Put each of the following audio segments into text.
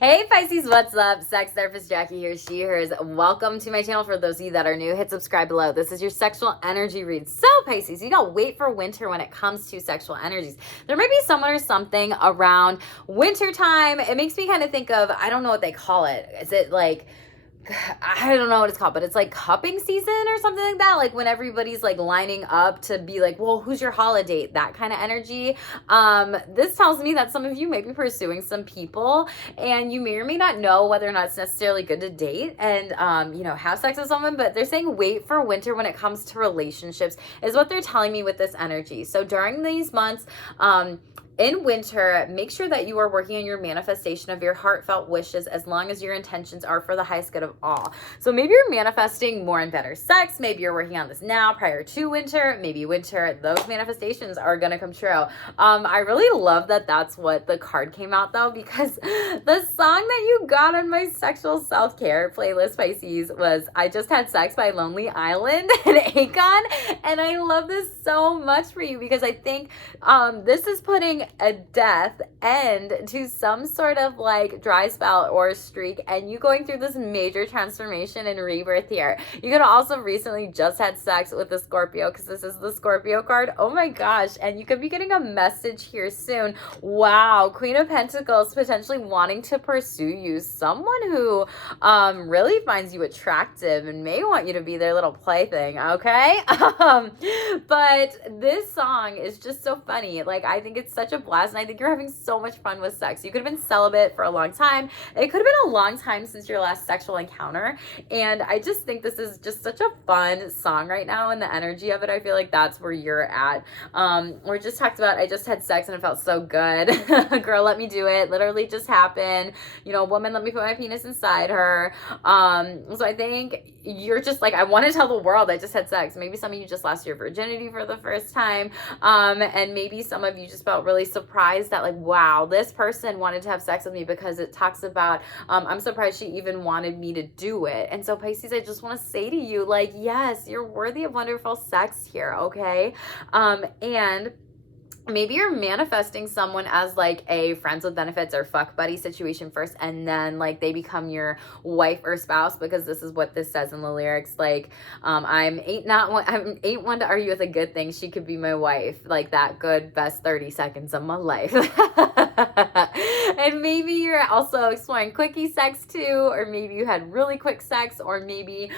Hey Pisces, what's up? Sex therapist Jackie here, she, hers. Welcome to my channel. For those of you that are new, hit subscribe below. This is your sexual energy read. So Pisces, you don't wait for winter when it comes to sexual energies. There may be someone or something around winter time. It makes me kind of think of, I don't know what they call it. Is it like, I don't know what it's called, but it's like cupping season or something like that. Like when everybody's like lining up to be like, well, who's your holiday? That kind of energy. This tells me that some of you may be pursuing some people and you may or may not know whether or not it's necessarily good to date and, have sex with someone, but they're saying wait for winter when it comes to relationships is what they're telling me with this energy. So during these months, in winter, make sure that you are working on your manifestation of your heartfelt wishes as long as your intentions are for the highest good of all. So maybe you're manifesting more and better sex. Maybe you're working on this now prior to winter. Maybe winter, those manifestations are going to come true. I really love that that's what the card came out though, because the song that you got on my sexual self-care playlist, Pisces, was I Just Had Sex by Lonely Island and Akon. And I love this so much for you because I think this is putting a death end to some sort of like dry spell or streak and you going through this major transformation and rebirth here. You could also recently just had sex with a Scorpio because this is the Scorpio card. Oh my gosh. And you could be getting a message here soon. Wow. Queen of Pentacles potentially wanting to pursue you. Someone who really finds you attractive and may want you to be their little plaything. Okay. But this song is just so funny. Like, I think it's such a blast and I think you're having so much fun with sex. You could have been celibate for a long time. It could have been a long time since your last sexual encounter. And I just think this is just such a fun song right now and the energy of it. I feel like that's where you're at. We just talked about, I just had sex and it felt so good. Girl, let me do it. Literally just happened. Woman, let me put my penis inside her. So I think you're just like, I want to tell the world I just had sex. Maybe some of you just lost your virginity for the first time. And maybe some of you just felt really surprised that like, wow, this person wanted to have sex with me because it talks about, I'm surprised she even wanted me to do it. And so Pisces, I just want to say to you, like, yes, you're worthy of wonderful sex here. Okay. And maybe you're manifesting someone as like a friends with benefits or fuck buddy situation first, and then like they become your wife or spouse, because this is what this says in the lyrics. Like, I'm ain't one to argue with a good thing. She could be my wife. Like that good best 30 seconds of my life. And maybe you're also exploring quickie sex too, or maybe you had really quick sex, or maybe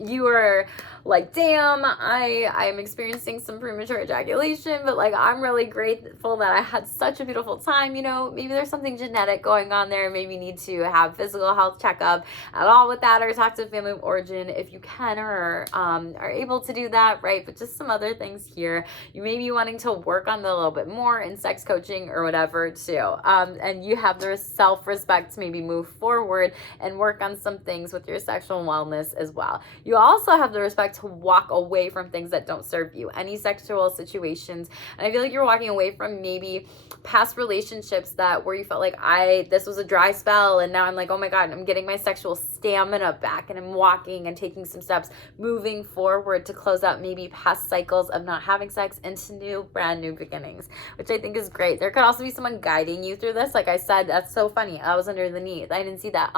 you were like, damn, I'm experiencing some premature ejaculation, but like I'm really grateful that I had such a beautiful time. Maybe there's something genetic going on there. Maybe you need to have physical health checkup at all with that, or talk to a family of origin if you can or are able to do that, right? But just some other things here. You may be wanting to work on that a little bit more in sex coaching or whatever too. And you have the self-respect to maybe move forward and work on some things with your sexual wellness as well. You also have the respect to walk away from things that don't serve you, any sexual situations. And I feel like you're walking away from maybe past relationships where you felt like this was a dry spell, and now I'm like, oh my God, I'm getting my sexual stamina back, and I'm walking and taking some steps moving forward to close out maybe past cycles of not having sex into brand new beginnings, which I think is great. There could also be someone guiding you through this. Like I said, that's so funny. I was under the knee. I didn't see that.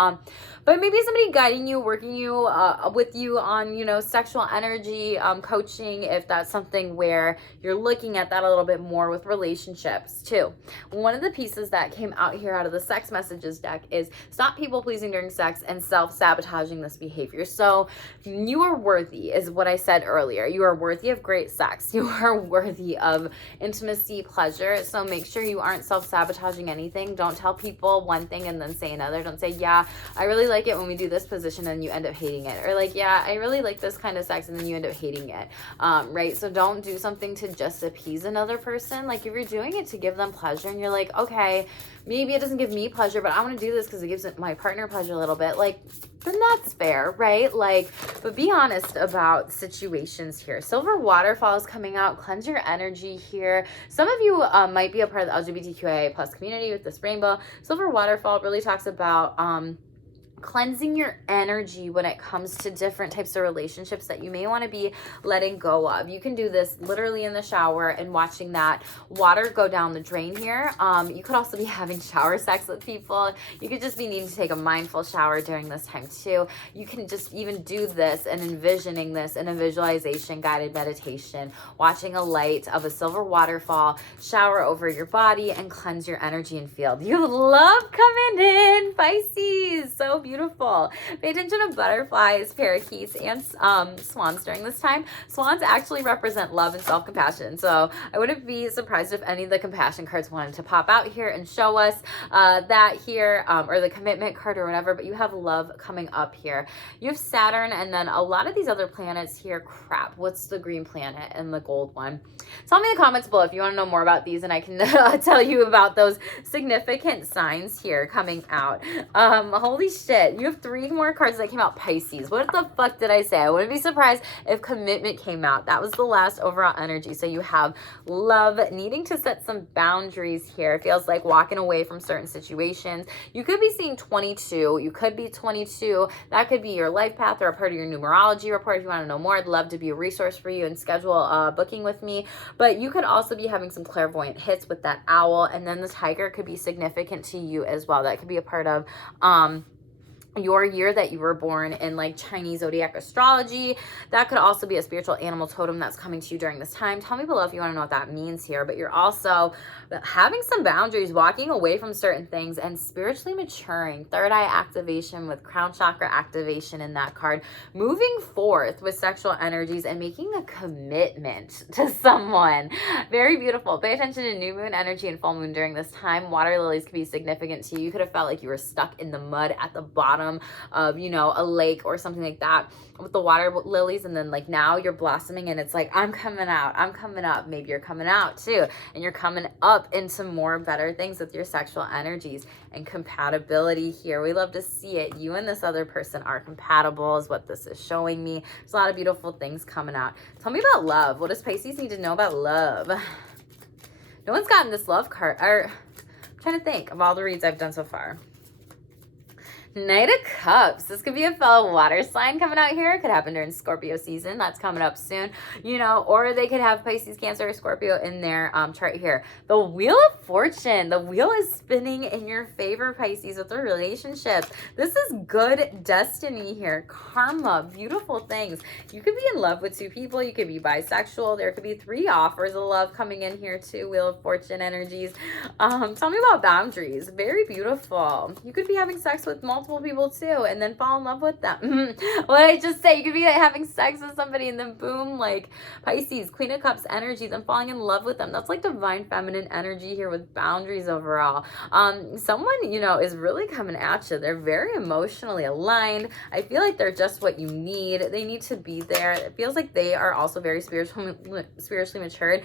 But maybe somebody guiding you, working you with you on, sexual energy, coaching, if that's something where you're looking at that a little bit more with relationships too. One of the pieces that came out here out of the sex messages deck is stop people pleasing during sex and self-sabotaging this behavior. So you are worthy, is what I said earlier. You are worthy of great sex. You are worthy of intimacy, pleasure. So make sure you aren't self-sabotaging anything. Don't tell people one thing and then say another. Don't say, yeah, I really like it when we do this position and you end up hating it. Or like, yeah, I really like this kind of sex and then you end up hating it. Right? So don't do something to just appease another person. Like if you're doing it to give them pleasure and you're like, okay, maybe it doesn't give me pleasure, but I want to do this because it gives my partner pleasure a little bit. Like, then that's fair, right? Like, but be honest about situations here. Silver Waterfall is coming out. Cleanse your energy here. Some of you might be a part of the LGBTQIA+ community with this rainbow. Silver Waterfall really talks about cleansing your energy when it comes to different types of relationships that you may want to be letting go of. You can do this literally in the shower and watching that water go down the drain here. You could also be having shower sex with people. You could just be needing to take a mindful shower during this time too. You can just even do this and envisioning this in a visualization guided meditation, watching a light of a silver waterfall shower over your body and cleanse your energy and field. You love coming in, Pisces. So beautiful. Pay attention to butterflies, parakeets, and swans during this time. Swans actually represent love and self-compassion. So I wouldn't be surprised if any of the compassion cards wanted to pop out here and show us that here, or the commitment card or whatever, but you have love coming up here. You have Saturn and then a lot of these other planets here. Crap, what's the green planet and the gold one? Tell me in the comments below if you want to know more about these and I can tell you about those significant signs here coming out. Holy shit, you have 3 more cards that came out, Pisces. What the fuck did I say? I wouldn't be surprised if commitment came out. That was the last overall energy. So you have love, needing to set some boundaries here. It feels like walking away from certain situations. You could be seeing 22. You could be 22. That could be your life path or a part of your numerology report. If you want to know more, I'd love to be a resource for you and schedule a booking with me. But you could also be having some clairvoyant hits with that owl, and then the tiger could be significant to you as well. That could be a part of your year that you were born in, like Chinese zodiac astrology. That could also be a spiritual animal totem that's coming to you during this time. Tell me below if you want to know what that means here. But you're also having some boundaries, walking away from certain things and spiritually maturing. Third eye activation with crown chakra activation in that card. Moving forth with sexual energies and making a commitment to someone. Very beautiful. Pay attention to new moon energy and full moon during this time. Water lilies could be significant to you. You could have felt like you were stuck in the mud at the bottom of, you know, a lake or something like that with the water lilies, and then like now you're blossoming and it's like, I'm coming out, I'm coming up. Maybe you're coming out too, and you're coming up into more better things with your sexual energies and compatibility here. We love to see it. You and this other person are compatible is what this is showing me. There's a lot of beautiful things coming out. Tell me about love. What does Pisces need to know about love? No one's gotten this love card. I'm trying to think of all the reads I've done so far. Knight of Cups. This could be a fellow water sign coming out here. It could happen during Scorpio season. That's coming up soon, you know, or they could have Pisces, Cancer, or Scorpio in their chart here. The Wheel of Fortune. The wheel is spinning in your favor, Pisces, with the relationships. This is good destiny here. Karma. Beautiful things. You could be in love with 2 people. You could be bisexual. There could be 3 offers of love coming in here too. Wheel of Fortune energies. Tell me about boundaries. Very beautiful. You could be having sex with multiple people too and then fall in love with them. What did I just say? You could be like having sex with somebody and then boom, like Pisces, Queen of Cups energy, then falling in love with them. That's like divine feminine energy here with boundaries overall. Someone, you know, is really coming at you. They're very emotionally aligned. I feel like they're just what you need. They need to be there. It feels like they are also very spiritually matured.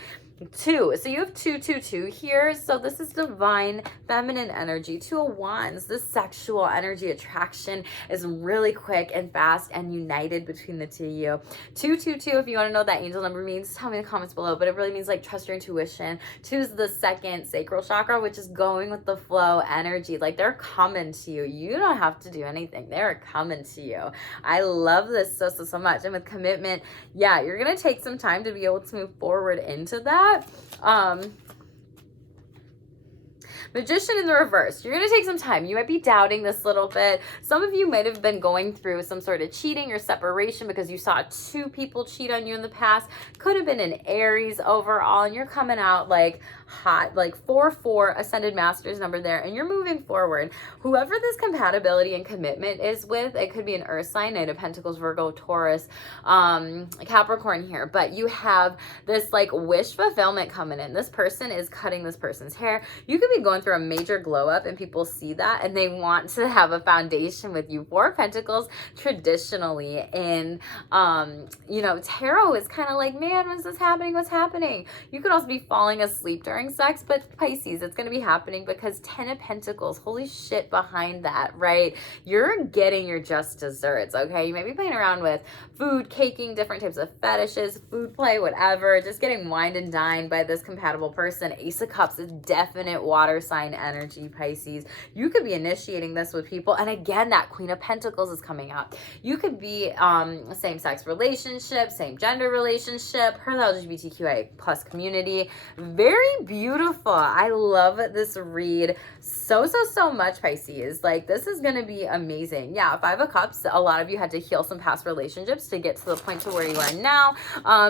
2. So you have 2, 2, 2 here. So this is divine feminine energy. 2 of Wands. This sexual energy attraction is really quick and fast and united between the 2 of you. 2, 2, 2. If you want to know what that angel number means, tell me in the comments below. But it really means like trust your intuition. 2 is the second sacral chakra, which is going with the flow energy. Like they're coming to you. You don't have to do anything. They're coming to you. I love this so much. And with commitment, yeah, you're going to take some time to be able to move forward into that. Magician in the reverse. You're going to take some time. You might be doubting this little bit. Some of you might have been going through some sort of cheating or separation because you saw 2 people cheat on you in the past. Could have been an Aries overall, and you're coming out like hot, like 4-4 ascended masters number there, and you're moving forward. Whoever this compatibility and commitment is with, it could be an earth sign, Knight of Pentacles, Virgo, Taurus, Capricorn here, but you have this like wish fulfillment coming in. This person is cutting this person's hair. You could be going through a major glow up and people see that and they want to have a foundation with you. 4 of Pentacles traditionally in you know, tarot is kind of like, man, when's this happening? What's happening? You could also be falling asleep during desiring sex, but Pisces, it's going to be happening because 10 of Pentacles, holy shit behind that, right? You're getting your just desserts, okay? You might be playing around with food, caking, different types of fetishes, food play, whatever, just getting wined and dined by this compatible person. Ace of Cups is definite water sign energy, Pisces. You could be initiating this with people, and again, that Queen of Pentacles is coming up. You could be same-sex relationship, same-gender relationship, per the LGBTQIA plus community. Very beautiful. I love this read so much, Pisces. Like, this is going to be amazing. Yeah, Five of Cups, a lot of you had to heal some past relationships to get to the point to where you are now.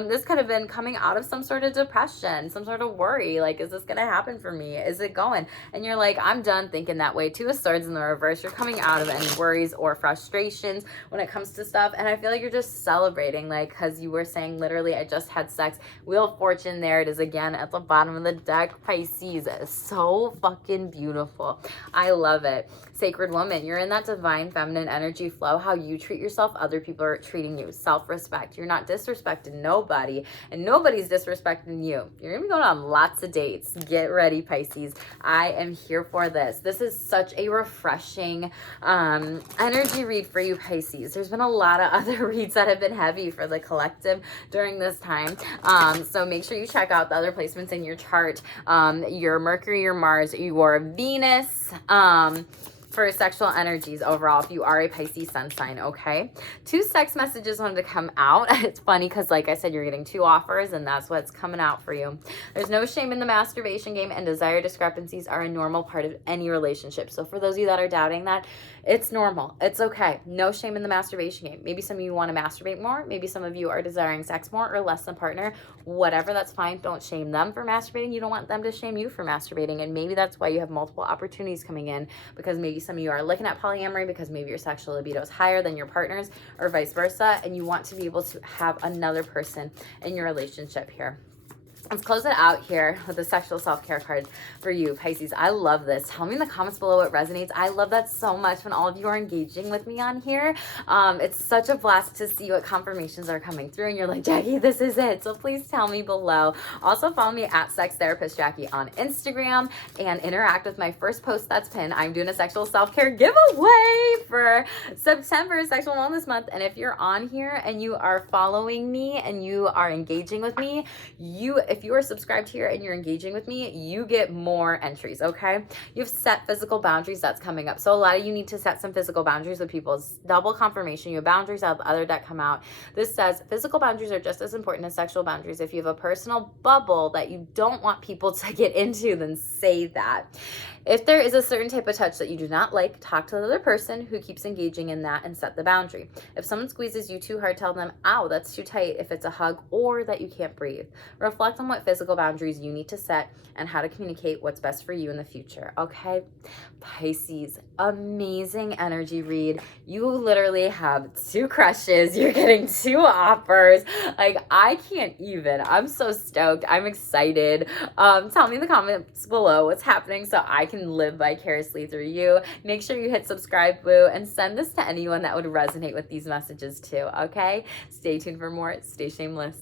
This could have been coming out of some sort of depression, some sort of worry. Like, is this going to happen for me? Is it going? And you're like, I'm done thinking that way. Two of Swords in the reverse. You're coming out of any worries or frustrations when it comes to stuff. And I feel like you're just celebrating, like, because you were saying, literally, I just had sex. Wheel of Fortune, there it is again at the bottom of the deck, Pisces. So fucking beautiful. I love it. Sacred Woman, you're in that divine feminine energy flow. How you treat yourself, other people are treating you. Self-respect. You're not disrespecting nobody, and nobody's disrespecting you. You're gonna be going on lots of dates. Get ready, Pisces. I am here for this. This is such a refreshing energy read for you, Pisces. There's been a lot of other reads that have been heavy for the collective during this time. So make sure you check out the other placements in your chart. Your Mercury, your Mars, your Venus, for sexual energies overall, if you are a Pisces sun sign, okay? 2 sex messages wanted to come out. It's funny because, like I said, you're getting 2 offers, and that's what's coming out for you. There's no shame in the masturbation game, and desire discrepancies are a normal part of any relationship. So for those of you that are doubting that, it's normal. It's okay. No shame in the masturbation game. Maybe some of you want to masturbate more. Maybe some of you are desiring sex more or less than partner. Whatever, that's fine. Don't shame them for masturbating. You don't want them to shame you for masturbating. And maybe that's why you have multiple opportunities coming in, because maybe some of you are looking at polyamory because maybe your sexual libido is higher than your partner's, or vice versa, and you want to be able to have another person in your relationship here. Let's close it out here with the sexual self-care card for you, Pisces. I love this. Tell me in the comments below what resonates. I love that so much when all of you are engaging with me on here. It's such a blast to see what confirmations are coming through, and you're like, Jackie, this is it. So please tell me below. Also follow me at Sex Therapist Jackie on Instagram and interact with my first post that's pinned. I'm doing a sexual self-care giveaway for September, Sexual Wellness Month. And if you're on here and you are following me and you are engaging with me, if you are subscribed here and you're engaging with me, you get more entries, okay? You have set physical boundaries that's coming up. So a lot of you need to set some physical boundaries with people. It's double confirmation. You have boundaries out, the other deck come out. This says physical boundaries are just as important as sexual boundaries. If you have a personal bubble that you don't want people to get into, then say that. If there is a certain type of touch that you do not like, talk to the other person who keeps engaging in that and set the boundary. If someone squeezes you too hard, tell them, ow, that's too tight, if it's a hug or that you can't breathe. Reflect on what physical boundaries you need to set and how to communicate what's best for you in the future, okay? Pisces, amazing energy read. You literally have 2 crushes. You're getting 2 offers. Like, I can't even. I'm so stoked. I'm excited. Tell me in the comments below what's happening so I can live vicariously through you. Make sure you hit subscribe, boo, and send this to anyone that would resonate with these messages too, okay? Stay tuned for more. Stay shameless.